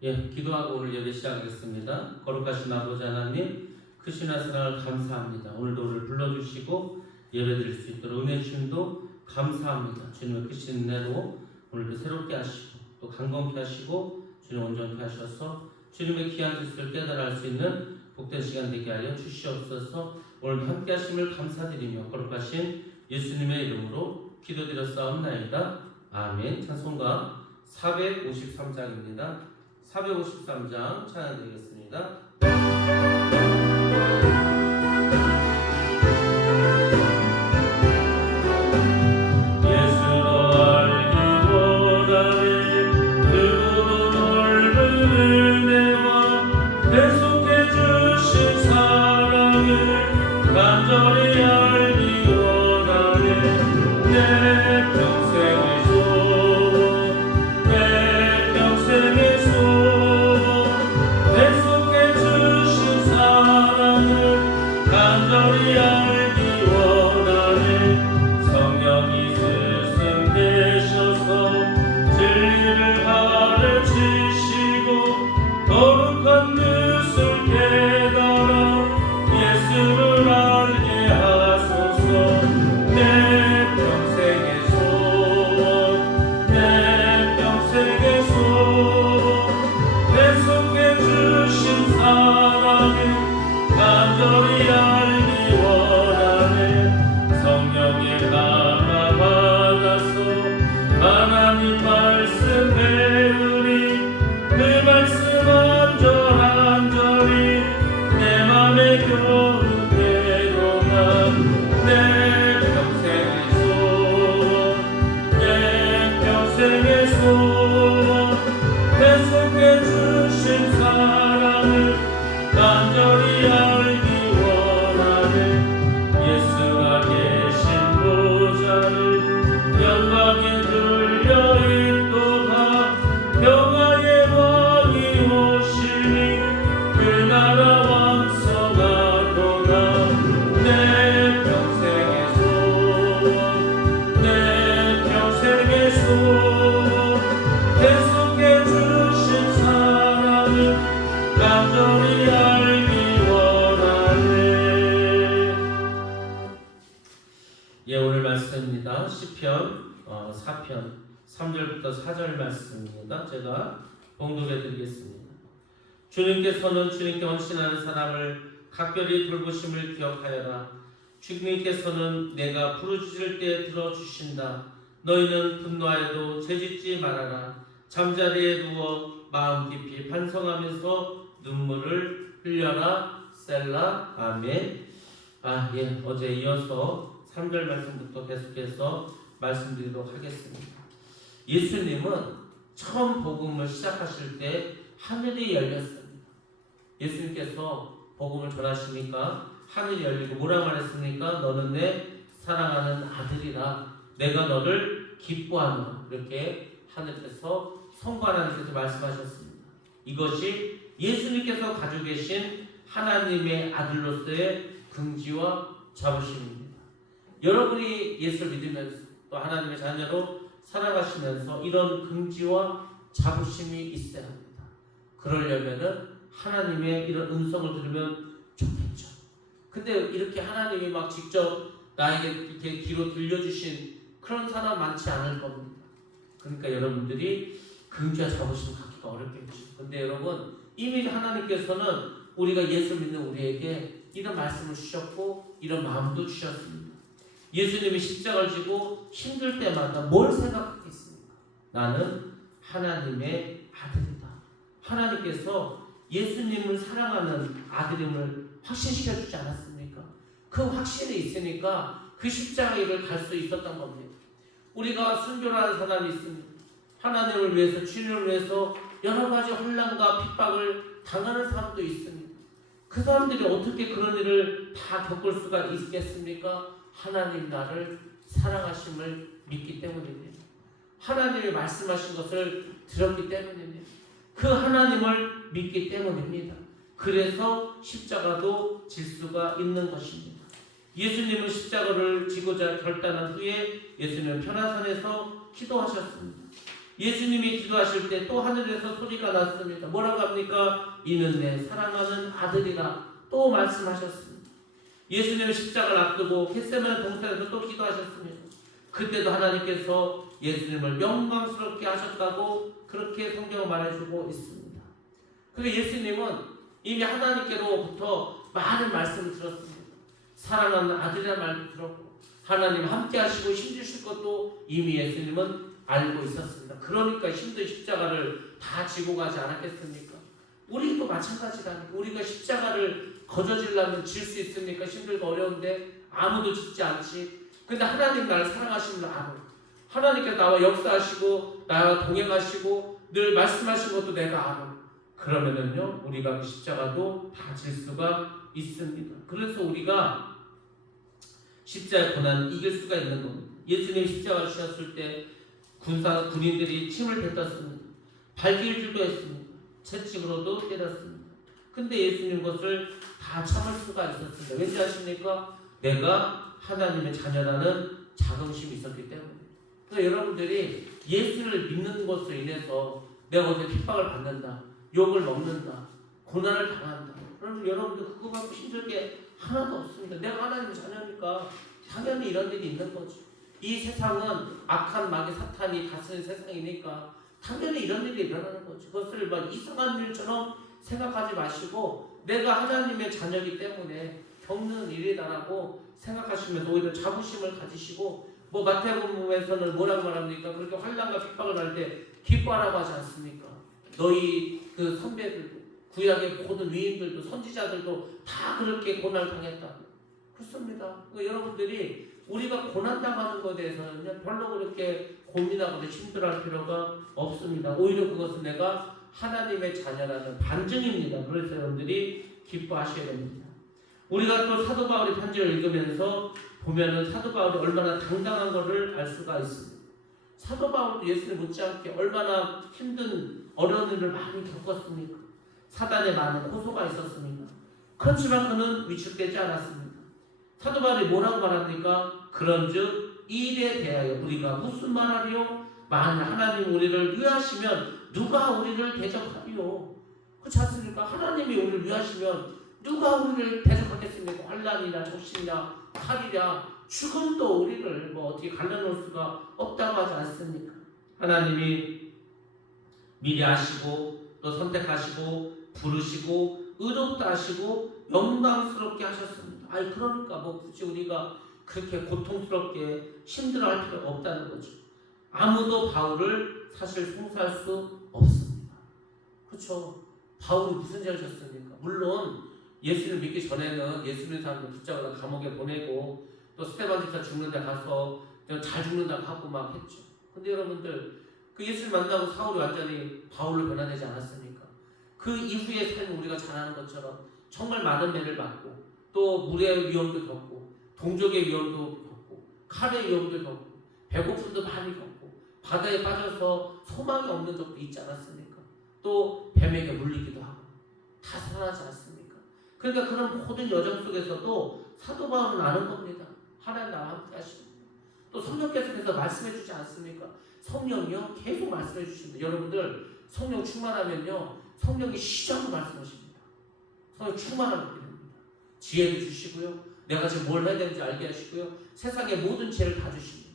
기도하고 오늘 예배 시작하겠습니다. 거룩하신 아버지 하나님, 크신 사랑을 감사합니다. 오늘도 우리를 불러주시고 예배드릴 수 있도록 은혜 주심도 감사합니다. 주님의 크신 은혜로 오늘도 새롭게 하시고 또 강건케 하시고 주님 온전케 하셔서 주님의 귀한 뜻을 깨달아 알 수 있는 복된 시간 되게 하여 주시옵소서. 오늘도 함께 하심을 감사드리며 거룩하신 예수님의 이름으로 기도드렸사옵나이다. 아멘. 찬송가 453장입니다. 453장 찬양드리겠습니다. 오늘 말씀입니다. 시편 4편 3절부터 4절 말씀입니다. 제가 봉독해 드리겠습니다. 주님께서는 주님께 헌신하는 사람을 각별히 돌보심을 기억하여라. 주님께서는 내가 부르짖을 때 들어주신다. 너희는 분노하여도 죄짓지 말아라. 잠자리에 누워 마음 깊이 반성하면서 눈물을 흘려라. 셀라. 아멘. 어제 이어서 3절 말씀부터 계속해서 말씀드리도록 하겠습니다. 예수님은 처음 복음을 시작하실 때 하늘이 열렸습니다. 예수님께서 복음을 전하시니까 하늘이 열리고 뭐라 말했습니까? 너는 내 사랑하는 아들이라. 내가 너를 기뻐하노라. 이렇게 하늘에서 성부 하나님께서 말씀하셨습니다. 이것이 예수님께서 가지고 계신 하나님의 아들로서의 긍지와 자부심입니다. 여러분이 예수를 믿으면서 또 하나님의 자녀로 살아가시면서 이런 긍지와 자부심이 있어야 합니다. 그러려면은 하나님의 이런 음성을 들으면 좋겠죠. 근데 이렇게 하나님이 막 직접 나에게 이렇게 귀로 들려주신 그런 사람 많지 않을 겁니다. 그러니까 여러분들이 긍지와 자부심을 갖기가 어렵겠죠. 근데 여러분, 이미 하나님께서는 우리가 예수 믿는 우리에게 이런 말씀을 주셨고 이런 마음도 주셨습니다. 예수님이 십자가를 지고 힘들 때마다 뭘 생각했겠습니까? 나는 하나님의 아들이다. 하나님께서 예수님을 사랑하는 아들임을 확신시켜 주지 않았습니까? 그 확신이 있으니까 그 십자가의 길을 갈 수 있었던 겁니다. 우리가 순교라는 사람이 있습니다. 하나님을 위해서, 주님을 위해서 여러 가지 혼란과 핍박을 당하는 사람도 있습니다. 그 사람들이 어떻게 그런 일을 다 겪을 수가 있겠습니까? 하나님 나를 사랑하심을 믿기 때문입니다. 하나님이 말씀하신 것을 들었기 때문입니다. 그 하나님을 믿기 때문입니다. 그래서 십자가도 질 수가 있는 것입니다. 예수님은 십자가를 지고자 결단한 후에 예수님은 편안산에서 기도하셨습니다. 예수님이 기도하실 때 또 하늘에서 소리가 났습니다. 뭐라고 합니까? 이는 내 사랑하는 아들이라 또 말씀하셨습니다. 예수님은 십자가를 앞두고 겟세마네 동산에서 또 기도하셨습니다. 그때도 하나님께서 예수님을 영광스럽게 하셨다고 그렇게 성경을 말해주고 있습니다. 그리고 예수님은 이미 하나님께로부터 많은 말씀을 들었습니다. 사랑하는 아들이라는 말도 들었고 하나님 함께 하시고 힘주실 것도 이미 예수님은 알고 있었습니다. 그러니까 힘든 십자가를 다 지고 가지 않았겠습니까? 우리도 마찬가지라니까. 우리가 십자가를 거저지려면 질 수 있습니까? 힘들고 어려운데 아무도 짓지 않지. 근데 하나님 나를 사랑하시는 걸 알아. 하나님께서 나와 역사하시고 나와 동행하시고 늘 말씀하시는 것도 내가 알아. 그러면은요 우리가 그 십자가도 다 질 수가 있습니다. 그래서 우리가 십자가의 고난을 이길 수가 있는 겁니다. 예수님 십자가를 지셨을 때 군인들이 침을 뱉었습니다. 발길질도 했습니다. 채찍으로도 때렸습니다. 근데 예수님 것을 다 참을 수가 있었습니다. 왠지 아십니까? 내가 하나님의 자녀라는 자긍심이 있었기 때문에. 그래서 여러분들이 예수를 믿는 것으로 인해서 내가 어제 핍박을 받는다, 욕을 먹는다, 고난을 당한다. 그럼 여러분들 그거 갖고 힘들 게 하나도 없습니다. 내가 하나님의 자녀니까 당연히 이런 일이 있는 거죠. 이 세상은 악한 마귀 사탄이 다스리는 세상이니까 당연히 이런 일이 일어나는 거죠. 그것을 막 이상한 일처럼 생각하지 마시고 내가 하나님의 자녀이기 때문에 겪는 일이다라고 생각하시면서 오히려 자부심을 가지시고 뭐 마태복음에서는 뭐라고 말합니까? 그렇게 환난과 핍박을 할 때 기뻐하라고 하지 않습니까? 너희 그 선배들도 구약의 모든 위인들도 선지자들도 다 그렇게 고난을 당했다. 그렇습니다. 그러니까 여러분들이 우리가 고난당하는 것에 대해서는 별로 그렇게 고민하거나 힘들어할 필요가 없습니다. 오히려 그것은 내가 하나님의 자녀라는 반증입니다. 그래서 여러분들이 기뻐하셔야 됩니다. 우리가 또 사도 바울의 편지를 읽으면서 보면은 사도 바울이 얼마나 당당한 것을 알 수가 있습니다. 사도 바울도 예수님 못지않게 얼마나 힘든 어려운 일을 많이 겪었습니까? 사단의 많은 고소가 있었습니다. 그렇지만 그는 위축되지 않았습니다. 사도 바울이 뭐라고 말합니까? 그런즉 이 일에 대하여 우리가 무슨 말하리요? 만일 하나님 우리를 위하시면 누가 우리를 대적하리요? 그렇지 않습니까? 하나님이 우리를 위하시면 누가 우리를 대적하겠습니까? 환난이나 적신이나 칼이냐 죽음도 우리를 뭐 어떻게 갈라놓을 수가 없다고 하지 않습니까? 하나님이 미리 아시고 또 선택하시고 부르시고 의롭다 하시고 영광스럽게 하셨습니다. 아니 그러니까 뭐 굳이 우리가 그렇게 고통스럽게 힘들어할 필요가 없다는 거죠. 아무도 바울을 사실 송사할 수 없습니다. 그렇죠? 바울이 무슨 죄를 졌습니까? 물론 예수를 믿기 전에는 예수 믿는 사람들 붙잡아서 감옥에 보내고 또 스데반 집사 죽는 데 가서 잘 죽는다고 하고 막 했죠. 근데 여러분들 그 예수를 만나고 사울이 완전히 바울로 변화되지 않았습니까? 그 이후의 삶을 우리가 잘 아는 것처럼 정말 많은 매를 받고 또 물의 위험도 겪고 동족의 위험도 겪고 칼의 위험도 겪고 배고픔도 많이 겪고 바다에 빠져서 소망이 없는 적도 있지 않았습니까? 또 뱀에게 물리기도 하고 다 살아나지 않습니까? 그러니까 그런 모든 여정 속에서도 사도 바울은 아는 겁니다. 하나님 나와 함께 하시고 또 성령 계속해서 말씀해 주지 않습니까? 성령이요 계속 말씀해 주십니다. 여러분들 성령 충만하면요 성령이 시작으로 말씀하십니다. 성령 충만하게 됩니다. 지혜를 주시고요 내가 지금 뭘 해야 되는지 알게 하시고요 세상의 모든 지혜를 다 주십니다.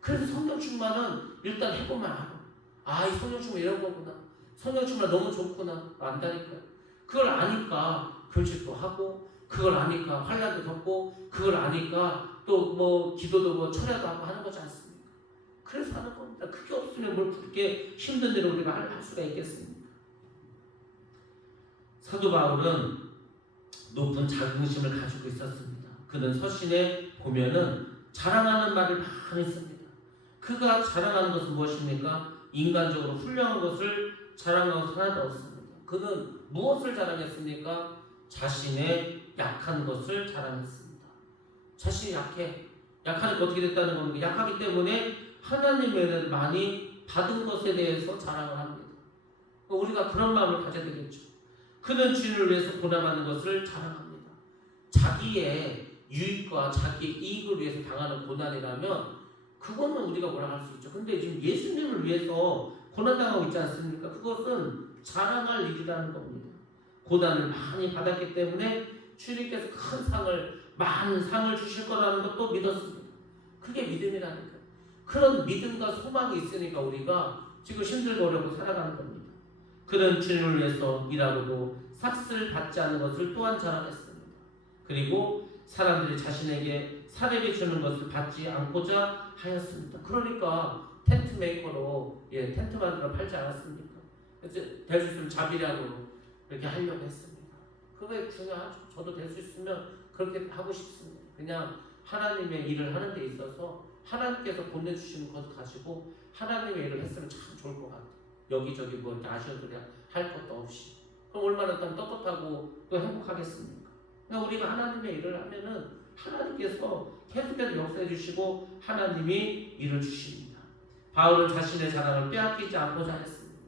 그래서 성령 충만은 일단 해보면 알아. 이 성령 충만 이런 거구나. 성령 충만 너무 좋구나 안다니까요. 그걸 아니까 금식도 하고 그걸 아니까 환난도 겪고 그걸 아니까 또 뭐 기도도 뭐 철야도 하고 하는 거지 않습니까? 그래서 하는 겁니다. 그게 없으면 뭘 그렇게 힘든 일을 우리가 할 수가 있겠습니까? 사도 바울은 높은 자긍심을 가지고 있었습니다. 그는 서신에 보면은 자랑하는 말을 많이 씁니다. 그가 자랑하는 것은 무엇입니까? 인간적으로 훌륭한 것을 자랑하는 것은 하나도 없습니다. 그는 무엇을 자랑했습니까? 자신의 약한 것을 자랑했습니다. 자신이 약하니까 어떻게 됐다는 겁니까? 약하기 때문에 하나님의 은혜를 많이 받은 것에 대해서 자랑을 합니다. 우리가 그런 마음을 가져야 되겠죠. 그는 주인을 위해서 고난받는 것을 자랑합니다. 자기의 유익과 자기의 이익을 위해서 당하는 고난이라면 그거는 우리가 뭐라 할 수 있죠. 근데 지금 예수님을 위해서 고난당하고 있지 않습니까? 그것은 자랑할 일이라는 겁니다. 고난을 많이 받았기 때문에 주님께서 큰 상을, 많은 상을 주실 거라는 것도 믿었습니다. 그게 믿음이라니까. 그런 믿음과 소망이 있으니까 우리가 지금 힘들고 어렵고 살아가는 겁니다. 그는 주님을 위해서 일하고도 삭슬 받지 않은 것을 또한 자랑했습니다. 그리고 사람들이 자신에게 사례비 주는 것을 받지 않고자 하였습니다. 그러니까 텐트 메이커로 텐트 만들어 팔지 않았습니까? 될 수 있으면 자비량으로 이렇게 하려고 했습니다. 그게 중요하죠. 저도 될 수 있으면 그렇게 하고 싶습니다. 그냥 하나님의 일을 하는 데 있어서 하나님께서 보내주시는 것 가지고 하나님의 일을 했으면 참 좋을 것 같아요. 여기저기 뭐 이렇게 아쉬워서 그냥 할 것도 없이. 그럼 얼마나 떳떳하고 또 행복하겠습니까? 그러니까 우리가 하나님의 일을 하면은 하나님께서 계속해서 역사해 주시고 하나님이 일을 주십니다. 바울은 자신의 자랑을 빼앗기지 않고자 했습니다.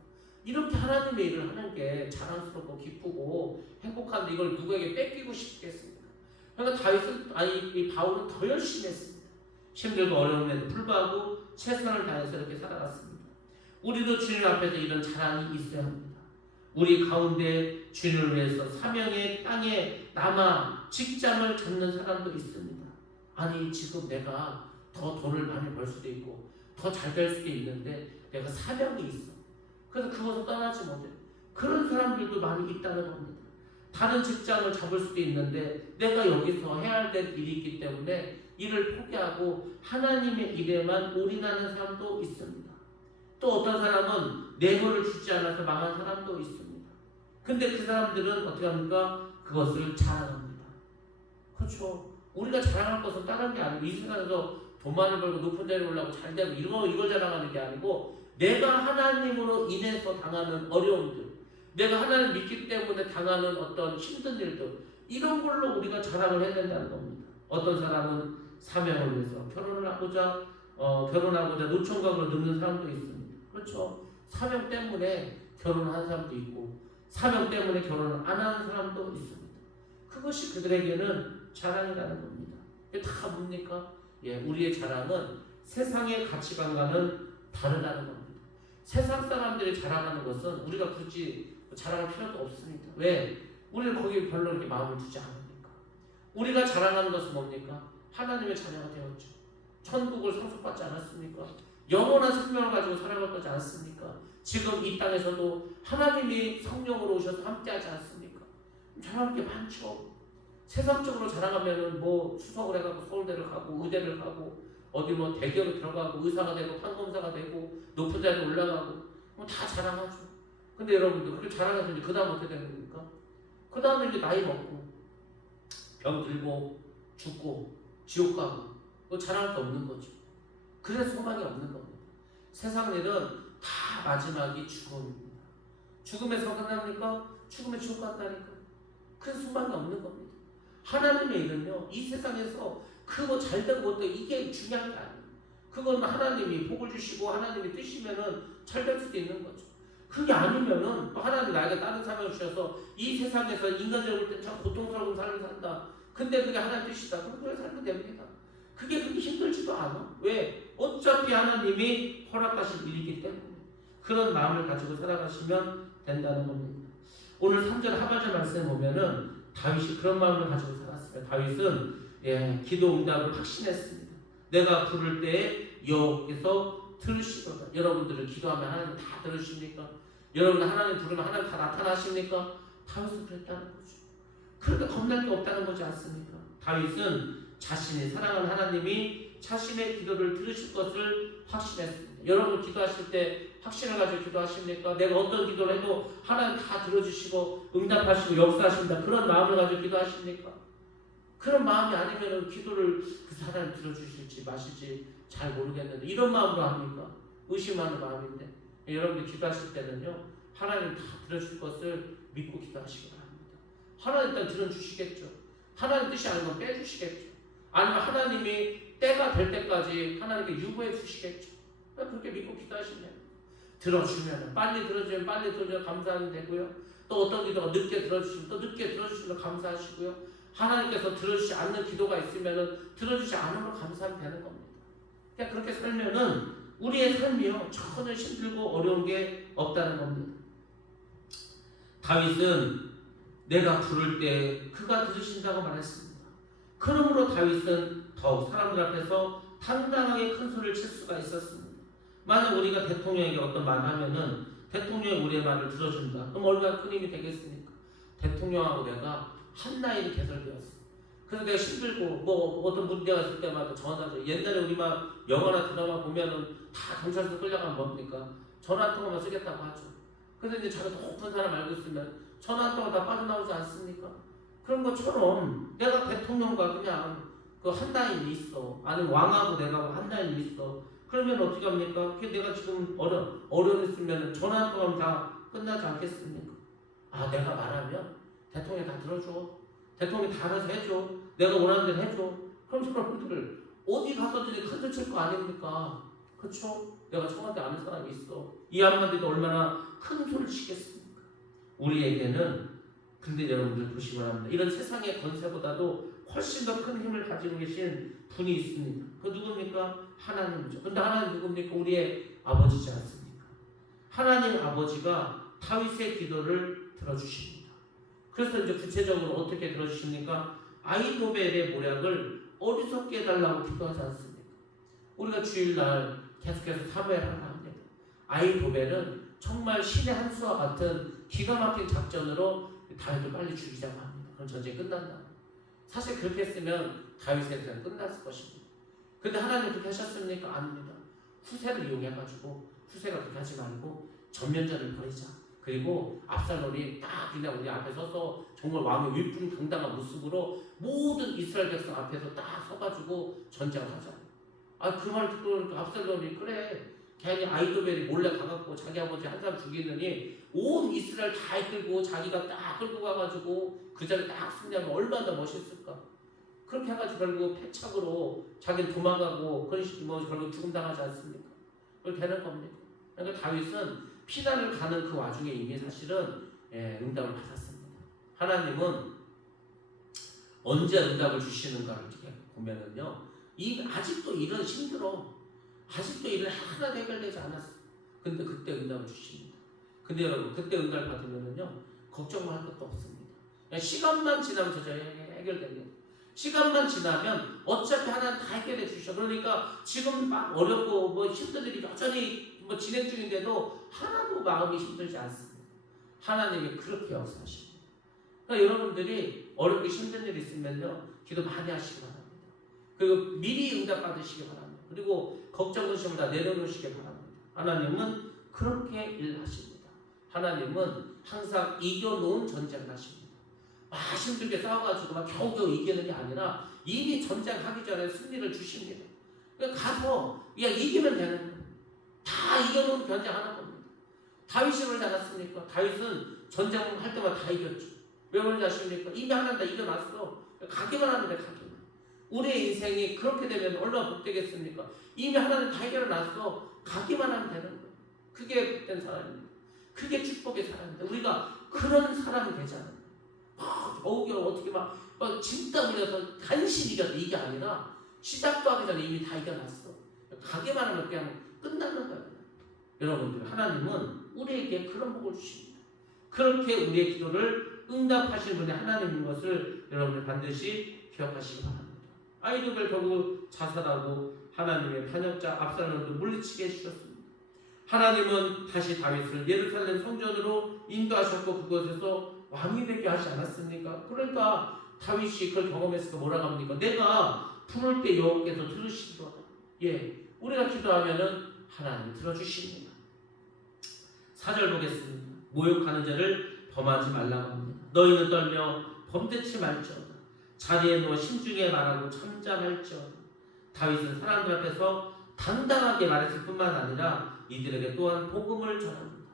이렇게 하나님의 일을 하는 게 자랑스럽고 기쁘고 행복한데 이걸 누구에게 뺏기고 싶겠습니까? 그러니까 바울은 더 열심히 했습니다. 힘들고 어려움에도 불구하고 최선을 다해서 이렇게 살아갔습니다. 우리도 주님 앞에서 이런 자랑이 있어야 합니다. 우리 가운데 주님을 위해서 사명의 땅에 남아 직장을 잡는 사람도 있습니다. 아니 지금 내가 더 돈을 많이 벌 수도 있고 더 잘 될 수도 있는데 내가 사명이 있어. 그래서 그것을 떠나지 못해. 그런 사람들도 많이 있다는 겁니다. 다른 직장을 잡을 수도 있는데 내가 여기서 해야 될 일이 있기 때문에 일을 포기하고 하나님의 일에만 올인하는 사람도 있습니다. 또 어떤 사람은 내거를 주지 않아서 망한 사람도 있습니다. 근데 그 사람들은 어떻게 합니까? 그것을 자랑합니다. 그렇죠. 우리가 자랑할 것은 다른 게 아니고 이 세상에서 돈 많이 벌고 높은 데를 올라가고 잘 되고 이걸 자랑하는 게 아니고 내가 하나님으로 인해서 당하는 어려움들, 내가 하나님을 믿기 때문에 당하는 어떤 힘든 일들, 이런 걸로 우리가 자랑을 해야 된다는 겁니다. 어떤 사람은 사명을 위해서 결혼하고자 노총각으로 늙는 사람도 있습니다. 그렇죠. 사명 때문에 결혼한 사람도 있고 사명 때문에 결혼을 안 하는 사람도 있습니다. 그것이 그들에게는 자랑이라는 겁니다. 이게 다 뭡니까? 우리의 자랑은 세상의 가치관과는 다르다는 겁니다. 세상 사람들이 자랑하는 것은 우리가 굳이 자랑할 필요도 없습니다. 왜? 우리는 거기에 별로 이렇게 마음을 두지 않으니까. 우리가 자랑하는 것은 뭡니까? 하나님의 자녀가 되었죠. 천국을 상속받지 않았습니까? 영원한 생명을 가지고 살아갈 거지 않습니까? 지금 이 땅에서도 하나님이 성령으로 오셔서 함께하지 않습니까? 자랑할 게 많죠. 세상적으로 자랑하면은 뭐 수석을 해가지고 서울대를 가고 의대를 가고 어디 뭐 대기업에 들어가고 의사가 되고 판검사가 되고 높은 자리에 올라가고 뭐 다 자랑하죠. 근데 여러분들 그렇게 자랑해서 이제 그 다음 어떻게 되는 겁니까? 그 다음에 이제 나이 먹고 병 들고 죽고 지옥 가고 뭐 자랑할 게 없는 거죠. 그래서 소망이 없는 겁니다. 세상 일은 다 마지막이 죽음입니다. 죽음에서 끝납니까? 죽음에 지옥 간다니까. 그래서 소망이 없는 겁니다. 하나님의 일은요, 이 세상에서 그거 잘 되고 못되고 이게 중요한 게 아니에요. 그건 하나님이 복을 주시고 하나님이 뜻이면은 잘 될 수도 있는 거죠. 그게 아니면은 또 하나님 나에게 다른 사명을 주셔서 이 세상에서 인간적으로 볼 때 참 고통스러운 삶을 산다. 근데 그게 하나님 뜻이다. 그럼 그래 살면 됩니다. 그게 그렇게 힘들지도 않아. 왜? 어차피 하나님이 허락하신 일이기 때문에 그런 마음을 가지고 살아가시면 된다는 겁니다. 오늘 3절 하반절 말씀에 보면은 다윗이 그런 마음을 가지고 살았습니다. 다윗은 기도 응답을 확신했습니다. 내가 부를 때에 여호와께서 들으시거든. 여러분들을 기도하면 하나님 다 들으십니까? 여러분 하나님 부르면 하나님 다 나타나십니까? 다윗은 그랬다는 거죠. 그러니까 겁날 게 없다는 거지 않습니까? 다윗은 자신이 사랑하는 하나님이 자신의 기도를 들으실 것을 확신했습니다. 여러분 기도하실 때 확신을 가지고 기도하십니까? 내가 어떤 기도를 해도 하나님 다 들어주시고 응답하시고 역사하신다. 그런 마음을 가지고 기도하십니까? 그런 마음이 아니면 기도를 그 하나님 들어주실지 마실지 잘 모르겠는데 이런 마음으로 합니까? 의심하는 마음인데 여러분들 기도하실 때는요 하나님 다 들어줄 것을 믿고 기도하시기 바랍니다. 하나님 일단 들어주시겠죠. 하나님 뜻이 아닌 건 빼주시겠죠. 아니면 하나님이 때가 될 때까지 하나님께 유보해 주시겠죠. 그렇게 믿고 기도하시면 들어주면 빨리 들어주면 감사하면 되고요. 또 어떤 기도가 늦게 들어주시면 또 늦게 들어주시면 감사하시고요. 하나님께서 들어주지 않는 기도가 있으면 들어주지 않으면 감사하면 되는 겁니다. 그냥 그렇게 살면은 우리의 삶이요 전혀 힘들고 어려운 게 없다는 겁니다. 다윗은 내가 부를 때 그가 들으신다고 말했습니다. 그러므로 다윗은 더욱 사람들 앞에서 당당하게 큰 소리를 칠 수가 있었습니다. 만약 우리가 대통령에게 어떤 말을 하면은 대통령이 우리의 말을 들어준다. 그럼 얼마나 큰 힘이 되겠습니까? 대통령하고 내가 한 라인이 개설되었어. 그래서 내가 힘들고 뭐 어떤 문제가 있을 때마다 전화하죠. 옛날에 우리 막 영화나 드라마 보면은 다 경찰서 끌려가면 뭡니까? 전화 한 통화만 쓰겠다고 하죠. 그래서 이제 자기가 높은 사람 알고 있으면 전화 한 통화 다 빠져나오지 않습니까? 그런 것처럼 내가 대통령과 그냥 그 한 라인이 있어. 아니면 왕하고 내가 한 라인이 있어. 그러면 어떻게 합니까? 내가 지금 어려움 있으면 전화 한 통화면 다 끝나지 않겠습니까? 아, 내가 말하면 대통령이 다 들어줘. 대통령이 다 알아서 해줘. 내가 원하는 대로 해줘. 그럼 여러분들 어디 가서든지 큰소리 칠 거 아닙니까? 그렇죠? 내가 청와대 아는 사람이 있어. 이 한마디도 얼마나 큰 소리를 치겠습니까? 우리에게는 근데 여러분들 보시기 바랍니다. 이런 세상의 권세보다도 훨씬 더 큰 힘을 가지고 계신 분이 있습니다. 그 누굽니까? 하나님이죠. 근데 하나님 누굽니까? 우리의 아버지지 않습니까? 하나님 아버지가 다윗의 기도를 들어주십니다. 그래서 이제 구체적으로 어떻게 들어주십니까? 아히도벨의 모략을 어리석게 해달라고 기도하지 않습니까? 우리가 주일날 계속해서 사무엘을 합니다. 아히도벨은 정말 신의 한 수와 같은 기가 막힌 작전으로 다윗을 빨리 죽이자고 합니다. 그럼 전쟁이 끝난다. 사실 그렇게 했으면 다윗의 전쟁은 끝났을 것입니다. 근데 하나님 그렇게 하셨습니까? 아닙니다. 후세를 이용해가지고 후세가 그렇게 하지 말고 전면전을 벌이자. 그리고 압살롬이 딱 그냥 우리 앞에 서서 정말 왕의 위풍당당한 모습으로 모든 이스라엘 백성 앞에서 딱 서가지고 전쟁을 하자. 아, 그 말 듣고 압살롬이 그래. 괜히 아히도벨이 몰래 가갖고 자기 아버지 한 사람 죽이느니 온 이스라엘 다 이끌고 자기가 딱 끌고 가가지고 그 자리에 딱 승리하면 얼마나 멋있을까. 그렇게 해가지고 결국 패착으로 자기는 도망가고 뭐 결국 죽음당하지 않습니까? 그렇게 되는 겁니다. 그러니까 다윗은 피난을 가는 그 와중에 이미 사실은 응답을 받았습니다. 하나님은 언제 응답을 주시는가를 보면은요, 아직도 일은 힘들어. 아직도 일은 하나도 해결되지 않았어. 근데 그때 응답을 주십니다. 근데 여러분, 그때 응답을 받으면은요, 걱정할 것도 없습니다. 그냥 시간만 지나면 저 해결됩니다. 시간만 지나면 어차피 하나는 다 해결해 주셔. 그러니까 지금 막 어렵고 뭐 힘든 일이 여전히 뭐 진행 중인데도 하나도 마음이 힘들지 않습니다. 하나님이 그렇게 역사하십니다. 그러니까 여러분들이 어렵고 힘든 일이 있으면요, 기도 많이 하시기 바랍니다. 그리고 미리 응답 받으시기 바랍니다. 그리고 걱정 의심을 다 내려놓으시기 바랍니다. 하나님은 그렇게 일하십니다. 하나님은 항상 이겨놓은 전쟁을 하십니다. 막 힘들게 싸워가지고 막 겨우겨우 이기는 게 아니라 이미 전쟁하기 전에 승리를 주십니다. 그러니까 가서 그냥 이기면 되는 거예요. 다 이겨놓은 전쟁하는 겁니다. 다윗이 그러지 않았습니까? 다윗은 전쟁할 때마다 다 이겼죠. 왜 그런지 아십니까? 이미 하나는 다 이겨놨어. 가기만 하면 돼, 가기만. 우리의 인생이 그렇게 되면 얼마나 복되겠습니까? 이미 하나는 다 해결해놨어. 가기만 하면 되는 거예요. 그게 복된 사람입니다. 그게 축복의 사람입니다. 우리가 그런 사람이 되잖아요. 겨우겨우 어떻게 막 진짜 우리가 간신히 이겼다, 이게 아니라 시작도 하기 전에 이미 다 이겨놨어. 가기만 하면 그냥 끝나는 거예요. 여러분들, 하나님은 우리에게 그런 복을 주십니다. 그렇게 우리의 기도를 응답하시는 분이 하나님인 것을 여러분들 반드시 기억하시기 바랍니다. 아히도벨 결국 자살하고 하나님의 반역자 압살롬도 물리치게 해주셨습니다. 하나님은 다시 다윗을 예루살렘 성전으로 인도하셨고 그곳에서 왕이 되게 하지 않았습니까? 그러니까 다윗이 그걸 경험했으니까 뭐라고 합니까? 내가 부를 때 여호와께서 들으시리로다. 예, 우리가 기도하면은 하나님이 들어주십니다. 4절 보겠습니다. 모욕하는 자를 범하지 말라고 합니다. 너희는 떨며 범죄치 말지어다. 자리에 누워 심중에 말하고 잠잠할지어다. 다윗은 사람들 앞에서 당당하게 말했을 뿐만 아니라 이들에게 또한 복음을 전합니다.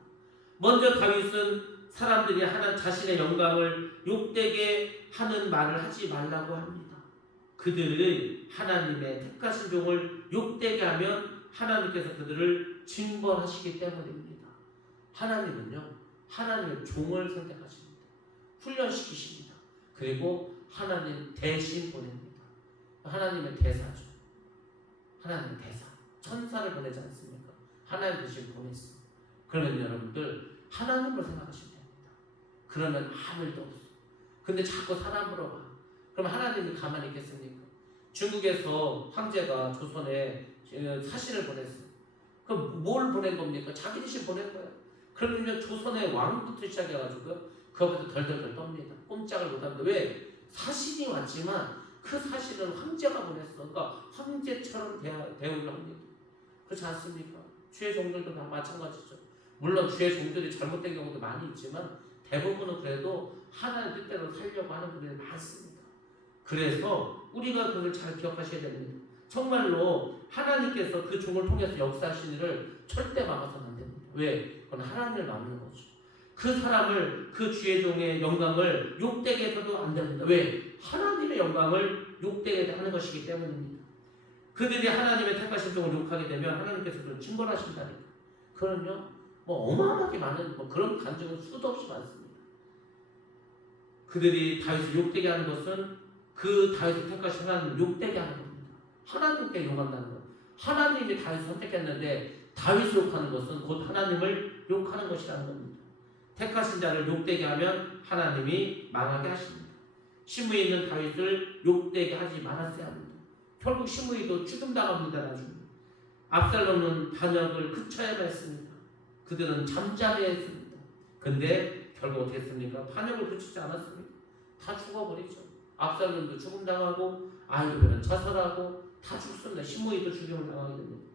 먼저 다윗은 사람들이 하는 자신의 영광을 욕되게 하는 말을 하지 말라고 합니다. 그들의 하나님의 택하신 종을 욕되게 하면 하나님께서 그들을 징벌하시기 때문입니다. 하나님은요, 하나님의 종을 선택하십니다. 훈련시키십니다. 그리고 하나님 대신 보냅니다. 하나님의 대사죠. 하나님의 대사. 천사를 보내지 않습니까? 하나님 대신 보냈어. 그러면 여러분들 하나님으로 생각하시면 됩니다. 그러면 아무 일도 없어. 근데 자꾸 사람으로 봐. 그럼 하나님이 가만히 있겠습니까? 중국에서 황제가 조선에 사신을 보냈어. 그럼 뭘 보낸 겁니까? 자기 대신 보낸 거예요. 그러면 조선의 왕부터 시작해가지고 그 앞에서 덜덜덜 떱니다. 꼼짝을 못합니다. 왜? 사신이 왔지만 그 사신은 황제가 보냈어. 그러니까 황제처럼 대우를 합니다. 그렇지 않습니까? 주의 종들도 다 마찬가지죠. 물론 주의 종들이 잘못된 경우도 많이 있지만 대부분은 그래도 하나님 뜻대로 살려고 하는 분들이 많습니다. 그래서 우리가 그걸 잘 기억하셔야 됩니다. 정말로 하나님께서 그 종을 통해서 역사하신 일을 절대 막아서는 안 됩니다. 왜? 그건 하나님을 막는 거죠. 그 사람을, 그 주의 종의 영광을 욕되게 해서도 안 됩니다. 왜? 하나님의 영광을 욕되게 하는 것이기 때문입니다. 그들이 하나님의 택하신 종을 욕하게 되면 하나님께서 그걸 징벌하신다니까. 그럼요, 어마어마하게 많은 그런 간증은 수도 없이 많습니다. 그들이 다윗을 욕되게 하는 것은 그 다윗을 택하신 하나님을 욕되게 하는 겁니다. 하나님께 욕한다는 것. 하나님이 다윗을 선택했는데 다윗을 욕하는 것은 곧 하나님을 욕하는 것이라는 겁니다. 택하신 자를 욕되게 하면 하나님이 망하게 하십니다. 시므에 있는 다윗을 욕되게 하지 말았어야 합니다. 결국 시므이도 죽음당합니다. 나중에 압살롬은 반역을 그쳐야만 했습니다. 그들은 잠잠해야 했습니다. 근데 결국 어떻게 했습니까? 반역을 그치지 않았습니다. 다 죽어버리죠. 압살롬도 죽음당하고 아히도벨은 자살하고 다 죽습니다. 시므이도 죽임을 당하게 됩니다.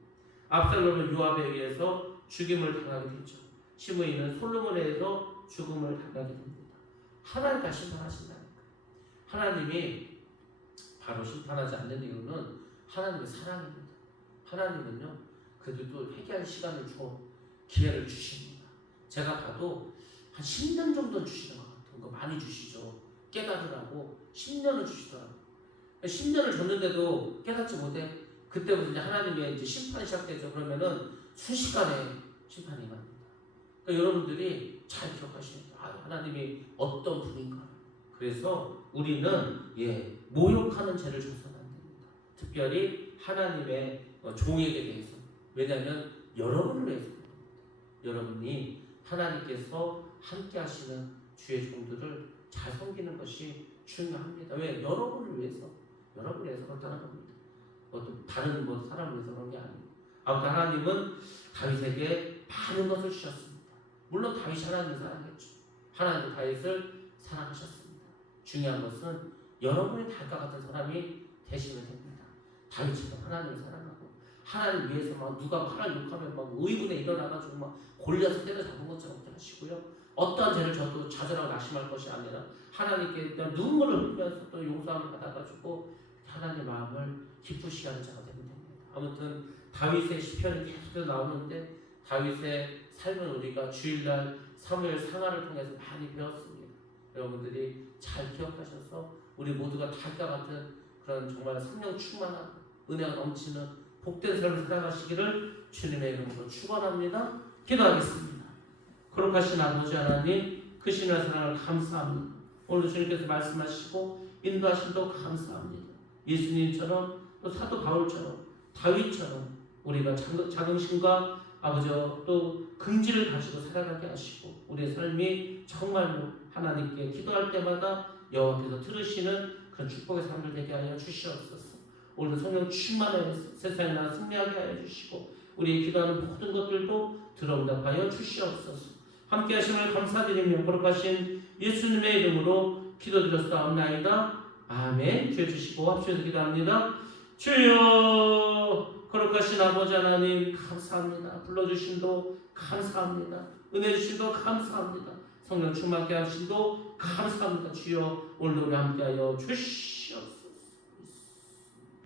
압살롬은 요압에 의해서 죽임을 당하게 되죠. 시므이는 솔로몬에 의해서 죽음을 당하게 됩니다. 하나님 다 심판하신다니까. 하나님이 바로 심판하지 않는 이유는 하나님의 사랑입니다. 하나님은요, 그들도 회개할 시간을 줘, 기회를 주십니다. 제가 봐도 한 10년 정도 주시는 것 같아요. 그거 많이 주시죠. 깨달으라고 10년을 주시더라고요. 10년을 줬는데도 깨닫지 못해. 그때부터 이제 하나님의 이제 심판이 시작되죠. 그러면은 순식간에 심판이 임합니다. 그러니까 여러분들이 잘 기억하시면 돼요. 하나님이 어떤 분인가. 그래서 우리는 모욕하는 죄를 져서는 안 됩니다. 특별히 하나님의 종에게 대해서. 왜냐하면 여러분을 위해서 그렇습니다. 여러분이 하나님께서 함께 하시는 주의 종들을 잘 섬기는 것이 중요합니다. 왜? 여러분을 위해서 그렇다는 겁니다. 어떤 다른 사람을 위해서 그런 게 아니고. 아무튼 하나님은 다윗에게 많은 것을 주셨습니다. 물론 다윗이 하나님을 사랑했죠. 하나님도 다윗을 사랑하셨습니다. 중요한 것은 여러분이 다윗과 같은 사람이 되시면 됩니다. 다윗처럼 하나님을 사랑하고 하나님 위해서 누가 하나님 욕하면 의군에 일어나가지고 골리앗을 때려잡은 것처럼 하시고요. 어떠한 죄를 져도 좌절하고 낙심할 것이 아니라 하나님께 눈물을 흘리면서 또 용서함을 받아가지고 하나님의 마음을 기쁘시게 하는 자가 되면 됩니다. 아무튼 다윗의 시편이 계속 나오는데 다윗의 삶은 우리가 주일날 사무엘 상하를 통해서 많이 배웠습니다. 여러분들이 잘 기억하셔서 우리 모두가 다윗과 같은 그런 정말 성령 충만한 은혜가 넘치는 복된 삶을 살아가시기를 주님의 이름으로 축원합니다. 기도하겠습니다. 거룩하신 아버지 하나님, 크신 사랑을 감사합니다. 오늘 주님께서 말씀하시고 인도하심도 감사합니다. 예수님처럼 또 사도 바울처럼 다윗처럼 우리가 자긍심과 아버지와 또 긍지를 가지고 살아가게 하시고 우리의 삶이 정말로 하나님께 기도할 때마다 여호와께서 들으시는 그런 축복의 삶을 되게 하여 주시옵소서. 오늘 성령 충만하여 세상에 나 승리하게 하여 주시고 우리 기도하는 모든 것들도 들어온답하여 주시옵소서. 함께 하심을 감사드리며 거룩하신 예수님의 이름으로 기도드렸사옵나이다. 아멘. 주여 주시고 합주해서 기도합니다. 주여, 거룩하신 아버지 하나님 감사합니다. 불러주심도 감사합니다. 은혜 주심도 감사합니다. 성령 충만케 하심도 감사합니다. 주여, 오늘도 우리 함께하여 주시옵소서.